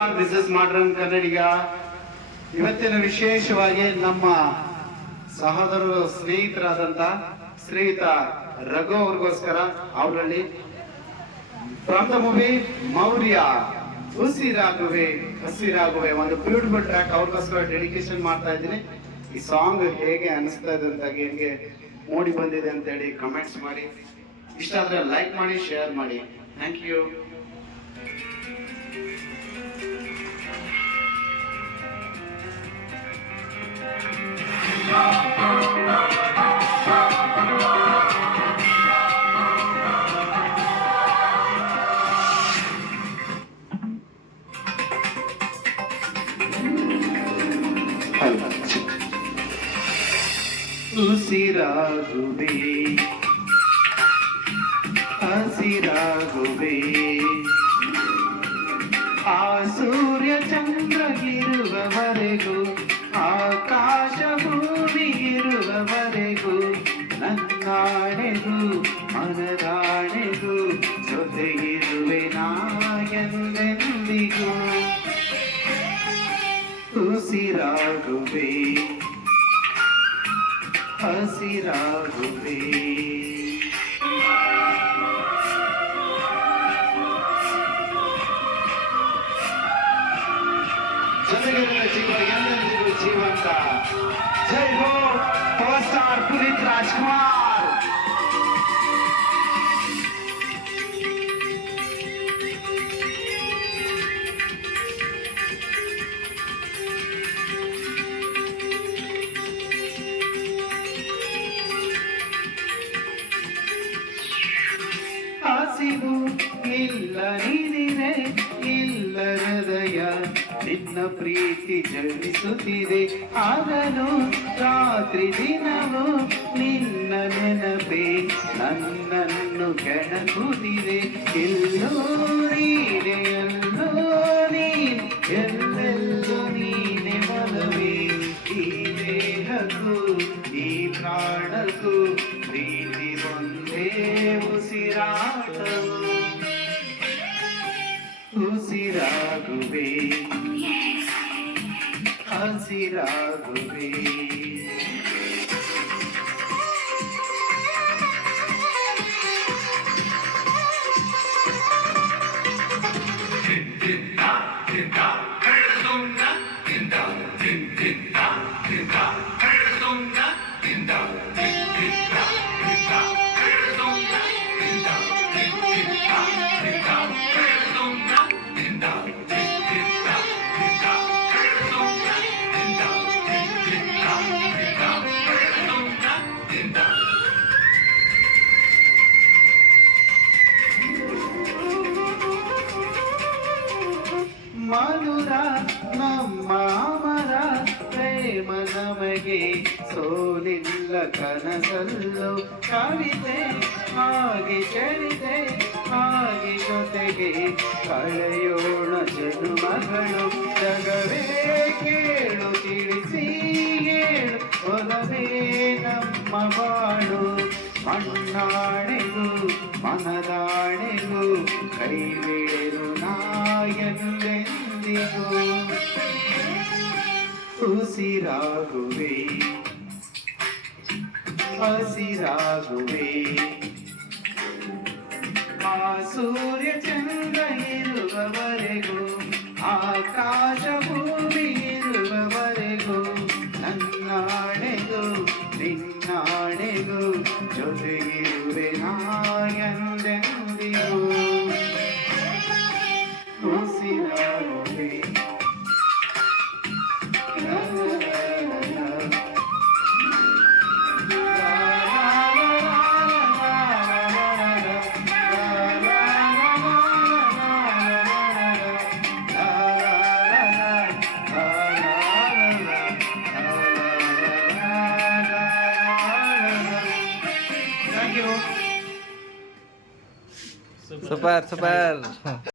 This is modern ಕನ್ನಡಿಗ. ಇವತ್ತಿನ ವಿಶೇಷವಾಗಿ ನಮ್ಮ ಸಹೋದರರು ಸ್ನೇಹಿತರಾದಂತ ಶ್ರೀಯುತ ರಘು ಅವ್ರಿಗೋಸ್ಕರ ಅವರಲ್ಲಿ ಫ್ರಮ್ ದ ಮೂವಿ ಮೌರ್ಯ ಹಸಿರಾಗುವೆ ಒಂದು ಬ್ಯೂಟಿಫುಲ್ ಟ್ರ್ಯಾಕ್ ಅವ್ರಿಗೋಸ್ಕರ ಡೆಡಿಕೇಶನ್ ಮಾಡ್ತಾ ಇದ್ದೀನಿ. ಈ ಸಾಂಗ್ ಹೇಗೆ ಅನಿಸ್ತಾ ಇದೆ ಅಂತ ಹೇಗೆ ಮೂಡಿ ಬಂದಿದೆ ಅಂತ ಹೇಳಿ ಕಮೆಂಟ್ಸ್ ಮಾಡಿ, ಇಷ್ಟ ಆದ್ರೆ ಲೈಕ್ ಮಾಡಿ, ಶೇರ್ ಮಾಡಿ. Thank you. ಉಸಿರಾಗುವೆ ಹಸಿರಾಗುವೆ, ಆ ಸೂರ್ಯ ಚಂದ್ರ ಇರುವವರೆಗೂ, ಆಕಾಶ ಭೂಮಿ ಇರುವವರೆಗೂ, ನನ್ನಾಣೆಗೂ ಮನದಾಣೆಗೂ ಜೊತೆಗಿರುವೆ ನಾ ಎಂದೆಂದಿಗೂ. ಉಸಿರಾಗುವೆ ಹಸಿರಾಗುವೆ. ಜೊತೆಗಿರುವ ಜೀವ ಎಂದೆಂದಿಗೂ ಜೀವಂತ. ಜೈ ಹೋ ಪವರ್ ಸ್ಟಾರ್ ಪುನೀತ್ ರಾಜ್ಕುಮಾರ್. ಹಸಿವು ಇಲ್ಲ ನೀನಿದೆ, ಇಲ್ಲ ಹೃದಯ ನಿನ್ನ ಪ್ರೀತಿ ಜನಿಸುತ್ತಿದೆ. ಹಗಲು ರಾತ್ರಿ ದಿನವೂ ನಿನ್ನ ನೆನಪೇ ನನ್ನನ್ನು ಕೆಣಕುತ್ತಿದೆ. ಎಲ್ಲೋ ನೀನೆ ಎಲ್ಲೋ ನೀನೆ ಎಲ್ಲೆಲ್ಲೋ ನೀನೆ ಮನವೇ. ಈ ದೇಹಕ್ಕೂ ಈ ಪ್ರಾಣಕ್ಕೂ ಪ್ರೀತಿ ಒಂದೇ ಉಸಿರಾಟವು. ಉಸಿರಾಗುವೆ ಹಸಿರಾಗುವೆ. ಮಧುರ ನಮ್ಮ ಅಮರ ಪ್ರೇಮ ನಮಗೆ ಸೋಲಿಲ್ಲ ಕನಸಲ್ಲೂ. ಕವಿತೆ ಹಾಗೆ ಚರಿತೆ ಹಾಗೆ ಜೊತೆಗೆ ಕಳೆಯೋಣ ಜನುಮಗಳು. ಜಗವೇ ಕೇಳು ತಿಳಿಸಿ ಹೇಳು ಒಲವೇ ನಮ್ಮ ಬಾಳು. ಮಣ್ಣಾಣೆಗೂ ಮನದಾಣೆಗೂ ಕೈ ಬೇರು ನಾಯನ್ನೆಂದಿಗೂ. ಉಸಿರಾಗುವೆ ಹಸಿರಾಗುವೆ, ಆ ಸೂರ್ಯ ಚಂದ್ರ ಇರುವವರೆಗೂ, ಆಕಾಶ ಭೂಮಿ ಇರುವವರೆಗೂ, ನನ್ನಾಣೆಗೂ ನಿನ್ನಾಣೆಗೂ ಜೊತೆಗಿರುವೆ ನಾ ಎಂದೆಂದಿಗೂ. ಉಸಿರಾಗುವೆ Super, super.